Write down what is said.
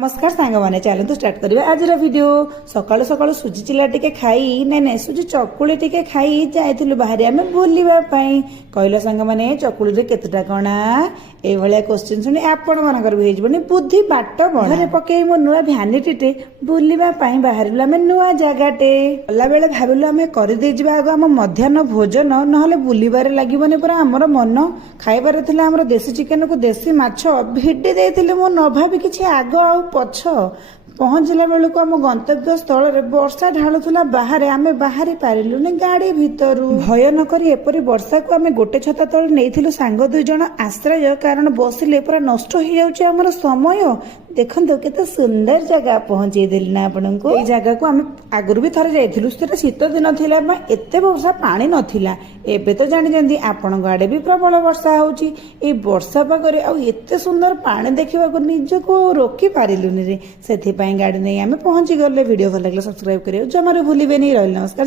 नमस्कार सांग मैंने चलते स्टार्ट करिया आज वीडियो सकाळु सकाळु सुजी चिला टिके खाई नाई सुजी चकुली टिके खाई जाइथिलु बाहर आमे बुलिबा पई कहलो सांग माने चकुली रे केतेटा कणा ए भलिया क्वेश्चन सुनी आपण मानकर भी हेजबनी बुद्धि बाट बणे पके मो नुआ भ्यानिटी टे बुलिबा पई बाहरलु आमे नुआ जगाटे गला बेले भाबिलु आमे करि दे जिबा आगो हम मध्याह्न भोजन नहले बुलिबारे लागिबनी पुरा हमर मन खाइबारे थिला हमर देसी चिकन को देसी माछ भिडी देथिले मो न भाबी किछि आगो आ पछ पहुंचला बेलू आम गंतव्य स्थल रे वर्षा ढालुला बाहर आमे बाहरी पारिलुनी गाड़ी भितरु भय न करी एपरी वर्षा को आमे गोटे छता तले नेइथिलु सांग दुई जण आश्रय कारण बसिले पूरा नष्ट हो जाउची हमर समय देखंतो केते सुंदर जगह पहुंचे देली ना आपनको ए जगह को आमे आगुरु भी थरे जाइथिलु सेटा शीत दिन थिला एते वर्षा पानी नथिला एबे तो जानि जंदी आपन गाडे भी प्रबल वर्षा होउची ए वर्षा पागरे आ एते सुंदर पानी देखिबा को निजको रोकी पारिलुनी रे सेथि गाड़ी नहीं आमे पहुंची गले वीडियो भल लगे सब्सक्राइब करियो जमारे भूलिबे नहीं। रही नमस्कार।